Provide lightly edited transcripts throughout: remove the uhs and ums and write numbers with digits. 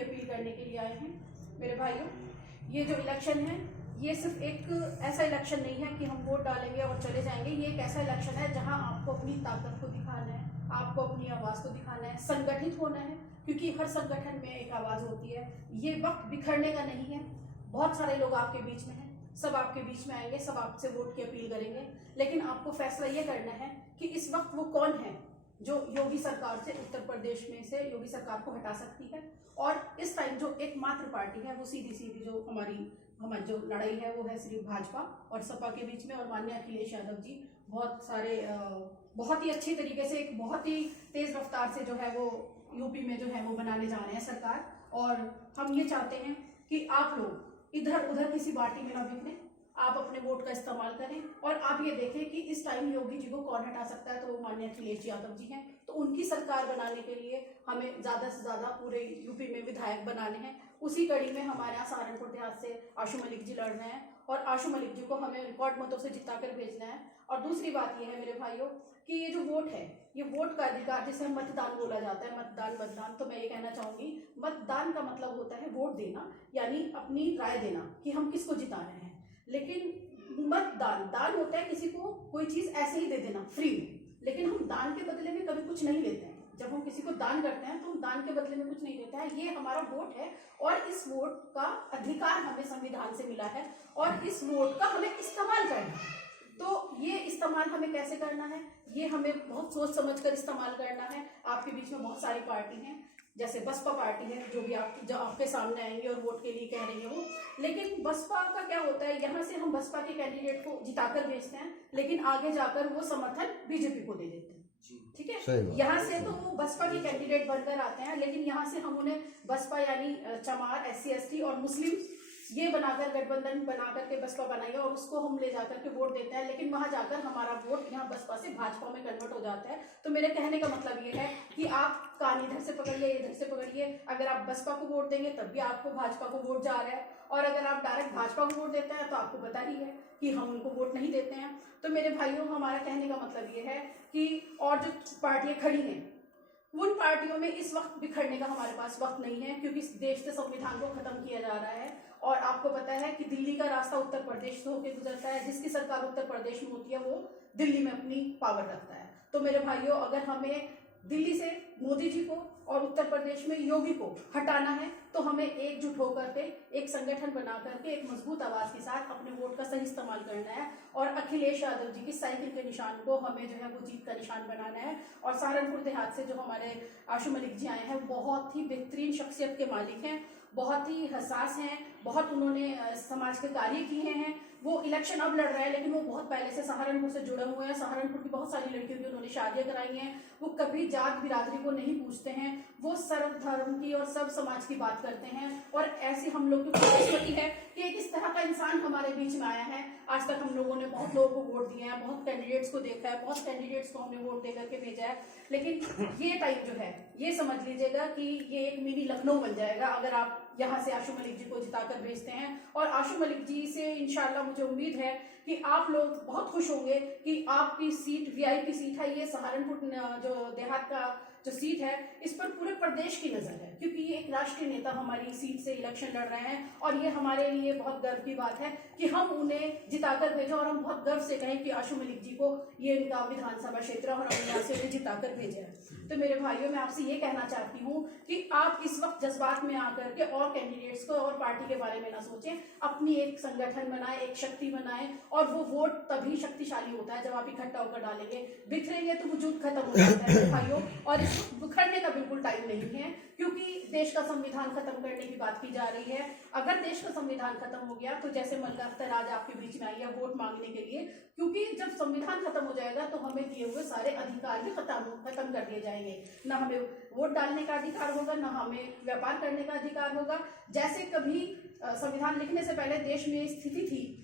की अपील करने के लिए आए हैं। मेरे भाइयों, ये जो इलेक्शन है ये सिर्फ एक ऐसा इलेक्शन नहीं है कि हम वोट डालेंगे और चले जाएंगे। ये एक ऐसा इलेक्शन है जहां आपको अपनी ताकत को दिखाना है, आपको अपनी आवाज़ को दिखाना है, संगठित होना है, क्योंकि हर संगठन में एक आवाज़ होती है। ये वक्त बिखरने का नहीं है। बहुत सारे लोग आपके बीच में हैं, सब आपके बीच में आएंगे, सब आपसे वोट की अपील करेंगे, लेकिन आपको फैसला ये करना है कि इस वक्त वो कौन है जो योगी सरकार से, उत्तर प्रदेश में से योगी सरकार को हटा सकती है। और इस टाइम जो एकमात्र पार्टी है वो सीधी सीधी जो हमारी जो लड़ाई है वो है सिर्फ भाजपा और सपा के बीच में। और माननीय अखिलेश यादव जी बहुत ही अच्छी तरीके से, एक बहुत ही तेज रफ्तार से जो है वो यूपी में जो है वो बनाने जा रहे हैं सरकार। और हम ये चाहते हैं कि आप लोग इधर उधर किसी पार्टी में ना बिखरें, आप अपने वोट का इस्तेमाल करें। और आप ये देखें कि इस टाइम योगी जी को कौन हटा सकता है, तो वो माननीय अखिलेश यादव जी हैं। तो उनकी सरकार बनाने के लिए हमें ज्यादा से ज्यादा पूरे यूपी में विधायक बनाने हैं। उसी कड़ी में हमारे यहाँ सहारनपुर देहात से आशु मलिक जी लड़ रहे हैं और आशु मलिक जी को हमें रिकॉर्ड मतों से जिताकर भेजना है। और दूसरी बात यह है मेरे भाइयों कि ये जो वोट है, ये वोट का अधिकार, जिसे मतदान बोला जाता है, मतदान, तो मैं ये कहना चाहूंगी मतदान का मतलब होता है वोट देना, यानी अपनी राय देना कि हम किसको जिता रहे हैं। लेकिन दान होता है किसी को कोई चीज ऐसे ही दे देना फ्री में, लेकिन हम दान के बदले में कभी कुछ नहीं लेते हैं। जब हम किसी को दान करते हैं तो हम दान के बदले में कुछ नहीं लेते हैं। ये हमारा वोट है और इस वोट का अधिकार हमें संविधान से मिला है और इस वोट का हमें इस्तेमाल करना है। तो ये इस्तेमाल हमें कैसे करना है, ये हमें बहुत सोच समझ कर इस्तेमाल करना है। आपके बीच में बहुत सारी पार्टी हैं, जैसे बसपा पार्टी है जो आपके सामने आएंगे और वोट के लिए कह रही है वो। लेकिन बसपा का क्या होता है, यहाँ से हम बसपा के कैंडिडेट को जिताकर भेजते हैं, लेकिन आगे जाकर वो समर्थन बीजेपी को दे देते हैं। ठीक है, यहाँ से तो वो बसपा के कैंडिडेट बनकर आते हैं, लेकिन यहाँ से हम उन्हें बसपा यानी चमार, SC ST और मुस्लिम ये बनाकर गठबंधन बनाकर के बसपा बनाई और उसको हम ले जाकर के वोट देते हैं। लेकिन वहां जाकर हमारा वोट यहाँ बसपा से भाजपा में कन्वर्ट हो जाता है। तो मेरे कहने का मतलब ये है कि आप कान इधर से पकड़िए, इधर से पकड़िए। अगर आप बसपा को वोट देंगे तब भी आपको भाजपा को वोट जा रहा है, और अगर आप डायरेक्ट भाजपा को वोट देते हैं तो आपको पता ही है कि हम उनको वोट नहीं देते हैं। तो मेरे भाइयों, हमारा कहने का मतलब ये है कि और जो पार्टियां खड़ी हैं उन पार्टियों में इस वक्त बिखरने का हमारे पास वक्त नहीं है, क्योंकि इस देश से संविधान को खत्म किया जा रहा है। और आपको पता है कि दिल्ली का रास्ता उत्तर प्रदेश से होकर गुजरता है। जिसकी सरकार उत्तर प्रदेश में होती है वो दिल्ली में अपनी पावर रखता है। तो मेरे भाइयों, अगर हमें दिल्ली से मोदी जी को और उत्तर प्रदेश में योगी को हटाना है तो हमें एकजुट होकर के एक संगठन बना करके एक मजबूत आवाज के साथ अपने वोट का सही इस्तेमाल करना है। और अखिलेश यादव जी की साइकिल के निशान को हमें जो है वो जीत का निशान बनाना है। और सहारनपुर देहात से जो हमारे आशु मलिक जी आए हैं, बहुत ही बेहतरीन शख्सियत के मालिक हैं, बहुत ही हसास हैं, बहुत उन्होंने समाज के कार्य किए हैं। वो इलेक्शन अब लड़ रहे हैं, लेकिन वो बहुत पहले से सहारनपुर से जुड़े हुए हैं। सहारनपुर की बहुत सारी लड़कियों की उन्होंने शादियां कराई हैं। वो कभी जात बिरादरी को नहीं पूछते हैं, वो सर्व धर्म की और सब समाज की बात करते हैं। और ऐसी हम लोग की खुशकिस्मती है कि एक इस तरह का इंसान हमारे बीच में आया है। आज तक हम लोगों ने बहुत लोगों को वोट दिए हैं, बहुत कैंडिडेट्स को देखा है, बहुत कैंडिडेट्स को हमने वोट दे करके भेजा है। लेकिन ये टाइम जो है, ये समझ लीजिएगा कि ये एक मिनी लखनऊ बन जाएगा अगर आप यहाँ से आशु मलिक जी को जिताकर भेजते हैं। और आशु मलिक जी से इंशाल्लाह मुझे उम्मीद है कि आप लोग बहुत खुश होंगे कि आपकी सीट VIP सीट है। ये सहारनपुर जो देहात का जो सीट है, इस पर पूरे प्रदेश की नजर है, क्योंकि ये एक राष्ट्रीय नेता हमारी सीट से इलेक्शन लड़ रहे हैं। और ये हमारे लिए बहुत गर्व की बात है कि हम उन्हें जिताकर भेजें और हम बहुत गर्व से कहें कि आशु मलिक जी को ये इनका विधानसभा क्षेत्र और हम यहाँ से उन्हें जिताकर भेजे। तो मेरे भाइयों, मैं आपसे ये कहना चाहती हूँ कि आप इस वक्त जज्बात में आकर के और कैंडिडेट्स को और पार्टी के बारे में ना सोचें, अपनी एक संगठन बनाए, एक शक्ति बनाए। और वो वोट तभी शक्तिशाली होता है जब आप इकट्ठा होकर डालेंगे। बिखरेंगे तो वजूद खत्म हो जाता है मेरे भाइयों। और बिखरने का बिल्कुल टाइम नहीं है, क्योंकि देश का संविधान खत्म करने की बात की जा रही है। अगर देश का संविधान खत्म हो गया तो जैसे मल्का अख्तर आज आपके बीच में आई है वोट मांगने के लिए, क्योंकि जब संविधान खत्म हो जाएगा तो हमें दिए हुए सारे अधिकार भी खत्म कर दिए जाएंगे। ना हमें वोट डालने का अधिकार होगा, ना हमें व्यापार करने का अधिकार होगा। जैसे कभी संविधान लिखने से पहले देश में स्थिति थी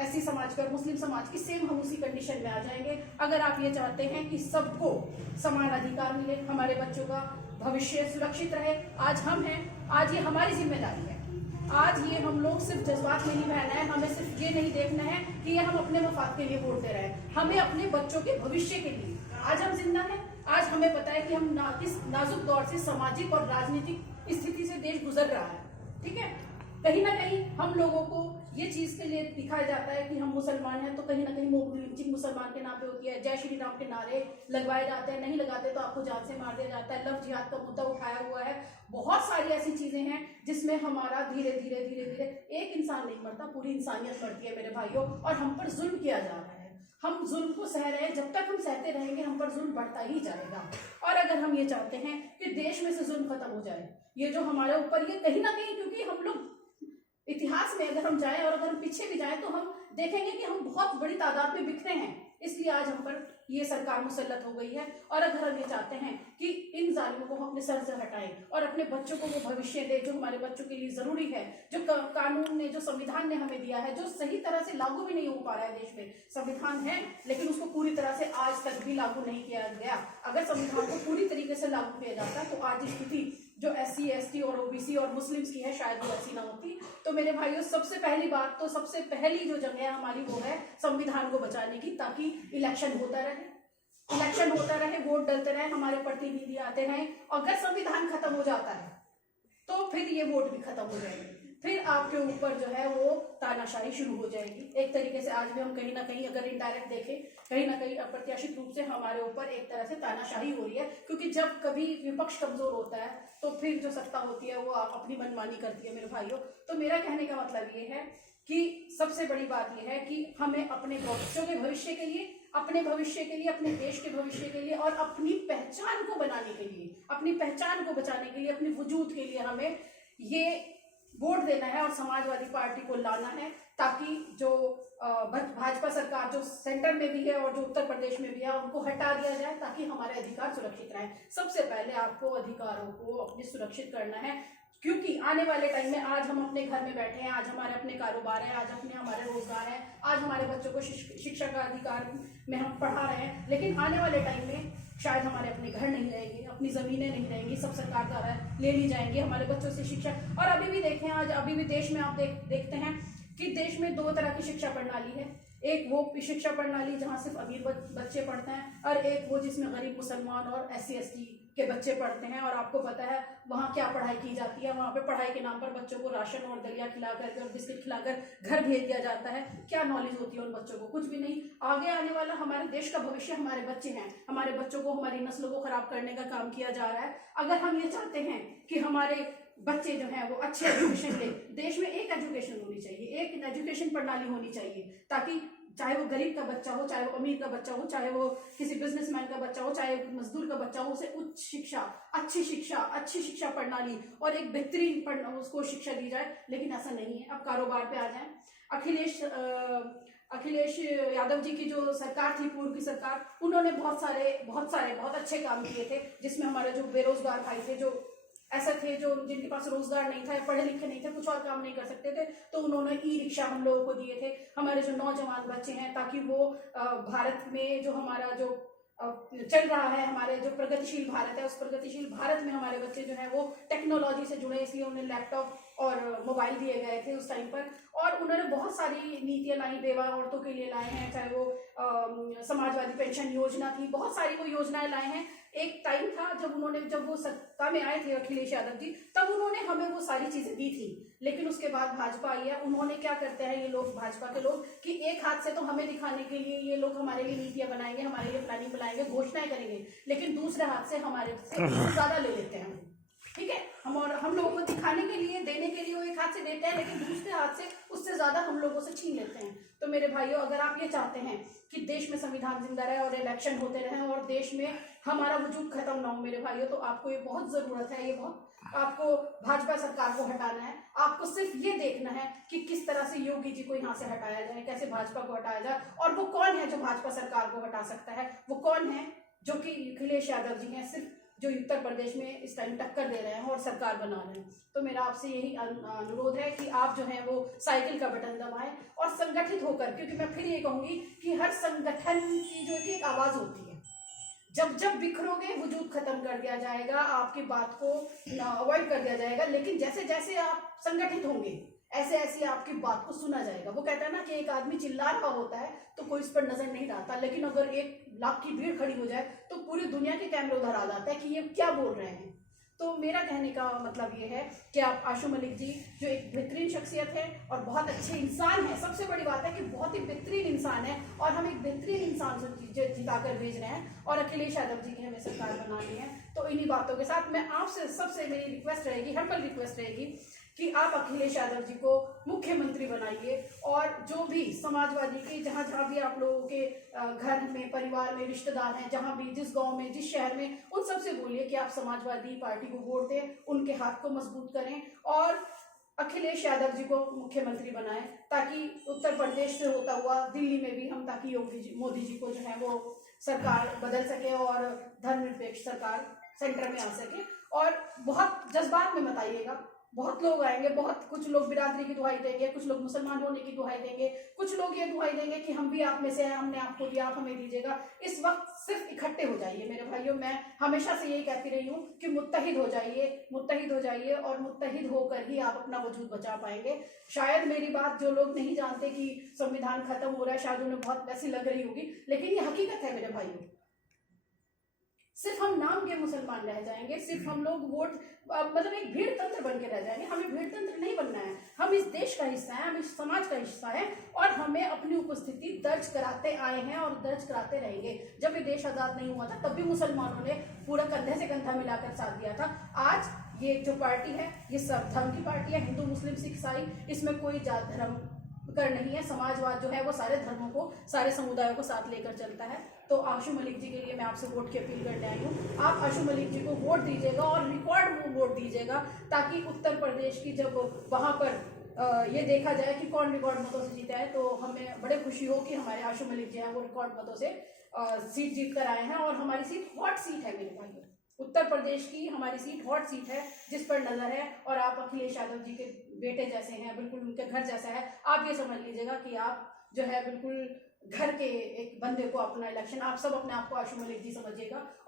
SC समाज का, मुस्लिम समाज की, सेम हम उसी कंडीशन में आ जाएंगे। अगर आप ये चाहते हैं कि सबको समान अधिकार मिले, हमारे बच्चों का भविष्य सुरक्षित रहे, आज हम हैं, आज ये हमारी जिम्मेदारी है। आज ये हम लोग सिर्फ जज्बात में नहीं बहना है, हमें सिर्फ ये नहीं देखना है कि ये हम अपने मफाद के लिए वोट दे रहे हैं, हमें अपने बच्चों के भविष्य के लिए। आज हम जिंदा हैं, आज हमें पता है कि हम किस नाजुक दौर से, सामाजिक और राजनीतिक स्थिति से देश गुजर गुजर रहा है, ठीक है। कहीं ना कहीं हम लोगों को ये चीज के लिए दिखाया जाता है कि हम मुसलमान हैं, तो कहीं ना कहीं मोब लिंचिंग मुसलमान के नाम पे होती है, जय श्री राम के नारे लगवाए जाते हैं, नहीं लगाते तो आपको जान से मार दिया जाता है, लव जिहाद का मुद्दा उठाया हुआ है। बहुत सारी ऐसी चीजें हैं जिसमें हमारा धीरे धीरे धीरे धीरे एक इंसान नहीं मरता, पूरी इंसानियत मरती है मेरे भाइयों, और हम पर जुल्म किया जा रहा है। हम जुल्म को सह रहे हैं, जब तक हम सहते रहेंगे हम पर जुल्म बढ़ता ही जाएगा। और अगर हम ये चाहते हैं कि देश में से जुल्म खत्म हो जाए, ये जो हमारे ऊपर, ये कहीं ना कहीं, क्योंकि हम लोग इतिहास में अगर हम जाएं और अगर हम पीछे भी जाएं तो हम देखेंगे कि हम बहुत बड़ी तादाद में बिखरे हैं, इसलिए आज हम पर ये सरकार मुसल्लत हो गई है। और अगर हम ये चाहते हैं कि इन जालिमों को हम अपने सर से हटाएं और अपने बच्चों को वो भविष्य दे जो हमारे बच्चों के लिए जरूरी है, जो कानून ने, जो संविधान ने हमें दिया है, जो सही तरह से लागू भी नहीं हो पा रहा है देश में। संविधान है लेकिन उसको पूरी तरह से आज तक भी लागू नहीं किया गया। अगर संविधान को पूरी तरीके से लागू किया जाता तो आज की स्थिति जो SC ST और OBC और मुस्लिम्स की है शायद वो ऐसी ना होती। तो मेरे भाइयों, सबसे पहली बात तो, सबसे पहली जो जगह है हमारी वो है संविधान को बचाने की, ताकि इलेक्शन होता रहे, वोट डलते रहे, हमारे प्रतिनिधि आते रहें। अगर संविधान खत्म हो जाता है तो फिर ये वोट भी खत्म हो जाएंगे, फिर आपके ऊपर जो है वो तानाशाही शुरू हो जाएगी। एक तरीके से आज भी हम कहीं ना कहीं अगर इनडायरेक्ट देखें, कहीं ना कहीं अप्रत्याशित रूप से हमारे ऊपर एक तरह से तानाशाही हो रही है, क्योंकि जब कभी विपक्ष कमजोर होता है तो फिर जो सत्ता होती है वो अपनी मनमानी करती है मेरे भाइयों। तो मेरा कहने का मतलब ये है कि सबसे बड़ी बात यह है कि हमें अपने बच्चों के भविष्य के लिए, अपने भविष्य के लिए, अपने देश के भविष्य के लिए और अपनी पहचान को बनाने के लिए, अपनी पहचान को बचाने के लिए, अपने वजूद के लिए हमें ये वोट देना है और समाजवादी पार्टी को लाना है, ताकि जो भाजपा सरकार जो सेंटर में भी है और जो उत्तर प्रदेश में भी है उनको हटा दिया जाए, ताकि हमारे अधिकार सुरक्षित रहें। सबसे पहले आपको अधिकारों को अपने सुरक्षित करना है, क्योंकि आने वाले टाइम में, आज हम अपने घर में बैठे हैं, आज हमारे अपने कारोबार हैं, आज हमारे रोजगार हैं, आज हमारे बच्चों को शिक्षा का अधिकार में हम पढ़ा रहे हैं, लेकिन आने वाले टाइम में शायद हमारे अपने घर नहीं रहेंगे, अपनी जमीनें नहीं रहेंगी, सब सरकार द्वारा ले ली जाएंगी, हमारे बच्चों से शिक्षा। और अभी भी देखें, आज अभी भी देश में आप देखते हैं कि देश में दो तरह की शिक्षा प्रणाली है। एक वो शिक्षा प्रणाली जहाँ सिर्फ अमीर बच्चे पढ़ते हैं, और एक वो जिसमें गरीब मुसलमान और SC ST के बच्चे पढ़ते हैं। और आपको पता है वहाँ क्या पढ़ाई की जाती है, वहाँ पे पढ़ाई के नाम पर बच्चों को राशन और दलिया खिला करके और बिस्किट खिलाकर घर भेज दिया जाता है। क्या नॉलेज होती है उन बच्चों को? कुछ भी नहीं। आगे आने वाला हमारे देश का भविष्य हमारे बच्चे हैं, हमारे बच्चों को, हमारी नस्लों को खराब करने का काम किया जा रहा है। अगर हम ये चाहते हैं कि हमारे बच्चे जो हैं वो अच्छे एजुकेशन ले, देश में एक एजुकेशन होनी चाहिए, एक एजुकेशन प्रणाली होनी चाहिए, ताकि चाहे वो गरीब का बच्चा हो, चाहे वो अमीर का बच्चा हो, चाहे वो किसी बिजनेसमैन का बच्चा हो, चाहे मजदूर का बच्चा हो, उसे उच्च शिक्षा, अच्छी शिक्षा प्रणाली और एक बेहतरीन उसको शिक्षा दी जाए। लेकिन ऐसा नहीं है। अब कारोबार पे आ जाए, अखिलेश यादव जी की जो सरकार थी, पूर्व की सरकार, उन्होंने बहुत अच्छे काम किए थे, जिसमें हमारे जो बेरोजगार भाई थे, जो ऐसा थे जो जिनके पास रोजगार नहीं था, पढ़े लिखे नहीं थे, कुछ और काम नहीं कर सकते थे, तो उन्होंने ई-रिक्शा हम लोगों को दिए थे, हमारे जो नौजवान बच्चे हैं, ताकि वो भारत में जो हमारा जो चल रहा है, हमारे जो प्रगतिशील भारत है, उस प्रगतिशील भारत में हमारे बच्चे जो है वो टेक्नोलॉजी से जुड़े, इसलिए उन्हें लैपटॉप और मोबाइल दिए गए थे उस टाइम पर। और उन्होंने बहुत सारी नीतियां लाई, बेवा औरतों के लिए लाए हैं, चाहे वो समाजवादी पेंशन योजना थी, बहुत सारी वो योजनाएं लाए हैं। एक टाइम था जब वो सत्ता में आए थे अखिलेश यादव जी, तब उन्होंने हमें वो सारी चीजें दी थी। लेकिन उसके बाद भाजपा आई है, उन्होंने क्या करते हैं ये लोग, भाजपा के लोग, कि एक हाथ से तो हमें दिखाने के लिए ये लोग हमारे लिए नीतियां बनाएंगे, हमारे लिए प्लानिंग बनाएंगे, घोषणाएं करेंगे, लेकिन दूसरे हाथ से हमारे से ज्यादा ले लेते हैं। ठीक है, हम लोगों को दिखाने के लिए, देने के लिए वो एक हाथ से देते हैं, लेकिन दूसरे हाथ से उससे ज्यादा हम लोगों से छीन लेते हैं। तो मेरे भाइयों, अगर आप ये चाहते हैं कि देश में संविधान जिंदा रहे और इलेक्शन होते रहे और देश में हमारा वजूद खत्म ना हो मेरे भाइयों, तो आपको ये बहुत जरूरत है, आपको भाजपा सरकार को हटाना है। आपको सिर्फ ये देखना है कि किस तरह से योगी जी को यहाँ से हटाया जाए, कैसे भाजपा को हटाया जाए, और वो कौन है जो भाजपा सरकार को हटा सकता है, वो कौन है जो कि अखिलेश यादव जी हैं, सिर्फ जो उत्तर प्रदेश में इस टाइम टक्कर दे रहे हैं और सरकार बना रहे हैं। तो मेरा आपसे यही अनुरोध है कि आप जो है वो साइकिल का बटन दबाएं और संगठित होकर, क्योंकि मैं फिर ये कहूंगी कि हर संगठन की जो एक आवाज होती है, जब बिखरोगे वजूद खत्म कर दिया जाएगा, आपकी बात को अवॉइड कर दिया जाएगा। लेकिन जैसे जैसे आप संगठित होंगे, ऐसे ऐसे आपकी बात को सुना जाएगा। वो कहता है ना कि एक आदमी चिल्ला रहा होता है तो कोई इस पर नजर नहीं डालता, लेकिन अगर 1 लाख की भीड़ खड़ी हो जाए तो पूरी दुनिया के कैमरे उधर आ जाता है कि ये क्या बोल रहे हैं। तो मेरा कहने का मतलब ये है कि आप आशु मलिक जी जो एक बेहतरीन शख्सियत है और बहुत अच्छे इंसान है, सबसे बड़ी बात है कि बहुत ही बेहतरीन इंसान है और हम एक बेहतरीन इंसान से जिताकर भेज रहे हैं और अखिलेश यादव जी की हमें सरकार बनानी है। तो इन्हीं बातों के साथ मैं आपसे सबसे मेरी रिक्वेस्ट रहेगी, हम्बल रिक्वेस्ट रहेगी कि आप अखिलेश यादव जी को मुख्यमंत्री बनाइए और जो भी समाजवादी के जहाँ जहाँ भी आप लोगों के घर में, परिवार में रिश्तेदार हैं, जहाँ भी, जिस गांव में, जिस शहर में, उन सबसे बोलिए कि आप समाजवादी पार्टी को वोट दें, उनके हाथ को मजबूत करें और अखिलेश यादव जी को मुख्यमंत्री बनाएं, ताकि उत्तर प्रदेश से होता हुआ दिल्ली में भी हम, ताकि मोदी जी को जो है वो सरकार बदल सके और धर्मनिरपेक्ष सरकार सेंटर में आ सके। और बहुत जज्बात में मत आइएगा, बहुत लोग आएंगे, बहुत कुछ लोग बिरादरी की दुहाई देंगे, कुछ लोग मुसलमान होने की दुहाई देंगे, कुछ लोग ये दुहाई देंगे कि हम भी आप में से हैं, हमने आपको दिया, आप हमें दीजिएगा। इस वक्त सिर्फ इकट्ठे हो जाइए मेरे भाइयों। मैं हमेशा से यही कहती रही हूँ कि मुत्तहिद हो जाइए, मुत्तहिद हो जाइए और मुत्तहिद होकर ही आप अपना वजूद बचा पाएंगे। शायद मेरी बात जो लोग नहीं जानते कि संविधान खत्म हो रहा है, शायद उन्हें बहुत वैसी लग रही होगी, लेकिन ये हकीकत है मेरे भाइयों। सिर्फ हम नाम के मुसलमान रह जाएंगे, सिर्फ हम लोग वोट मतलब एक भीड़ तंत्र बन के रह जाएंगे। हमें भीड़ तंत्र नहीं बनना है, हम इस देश का हिस्सा है, हम इस समाज का हिस्सा है और हमें अपनी उपस्थिति दर्ज कराते आए हैं और दर्ज कराते रहेंगे। जब ये देश आजाद नहीं हुआ था तब भी मुसलमानों ने पूरा कंधे से कंधा मिलाकर साथ दिया था। आज ये जो पार्टी है ये सब धर्म की पार्टी है, हिंदू, मुस्लिम, सिख, ईसाई, इसमें कोई जात धर्म कर नहीं है। समाजवाद जो है वो सारे धर्मों को, सारे समुदायों को साथ लेकर चलता है। तो आशु मलिक जी के लिए मैं आपसे वोट की अपील करने आई हूँ। आप आशु मलिक जी को वोट दीजिएगा और रिकॉर्ड वोट दीजिएगा, ताकि उत्तर प्रदेश की जब वहां पर ये देखा जाए कि कौन रिकॉर्ड मतों से जीता है, तो हमें बड़े खुशी हो कि हमारे आशु मलिक जी हैं वो रिकॉर्ड मतों से सीट जीत कर आए हैं। और हमारी सीट हॉट सीट है मेरे भाइयों, उत्तर प्रदेश की हमारी सीट हॉट सीट है जिस पर नजर है। और आप अखिलेश यादव जी के बेटे जैसे हैं, बिल्कुल उनके घर जैसा है। आप ये समझ लीजिएगा कि आप जो है बिल्कुल घर के एक बंदे को अपना इलेक्शन, आप सब अपने आप को आशु मलिक जी समझिएगा।